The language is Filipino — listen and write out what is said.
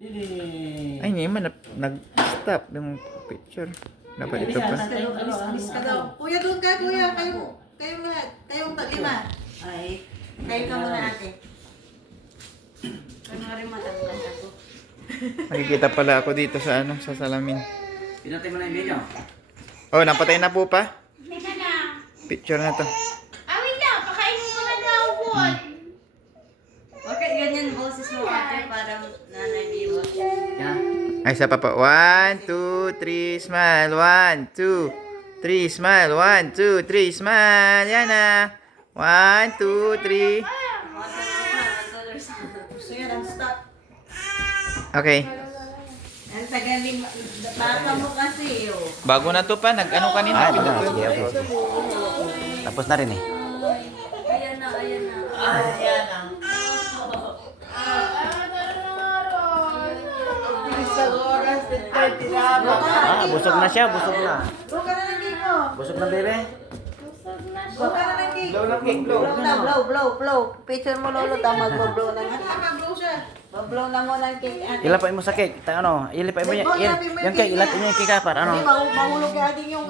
Ay, hindi man. Nag-stop yung picture. Dapat ito pa. Alis ka daw. Kuya, doon ka, kuya. Kayong lahat. Kayong lima. Ay, tayo ka muna ate. Kunwari matanggal ako. Nakikita pala ako dito sa sa salamin. Pinatay mo na yung video. Oh, napatay na po pa. Teka na. Picture na to. Wait lang. Pakainin mo na daw po. Okay, ganyan boses mo ate. Parang nanay diwa. Yan. Ay, isa pa pa. 1, 2, 3, smile. 1, 2, 3, smile. 1, 2, 3, smile. Yan na. 1, 2, 3. Gusto yan, ang stop. Okay. Ang tagalin, baka mo kasi oh. Bago na to pa. Nag-ano kanina. Ah, ito na. Sige, okay. Tapos na rin eh. Ayan na, ayan na. Ayan ang. Isang oras at 30 na. Ah, busog na siya, busog na. Blow ka na ng cake mo. Busog na, bebe. Blow ka na ng cake. Blow ng cake, blow. Blow. Picture mo lolo, tama mag-blow ng Ano ka, mag-blow siya. mag-blow na mo ng cake ate. Ilapay mo sa cake. Ano, ilapay mo yan. Ilapay mo yung Yung cake, cake ilapay niya. mo yung cake, par. Ano? Hindi, mahulog ka din yung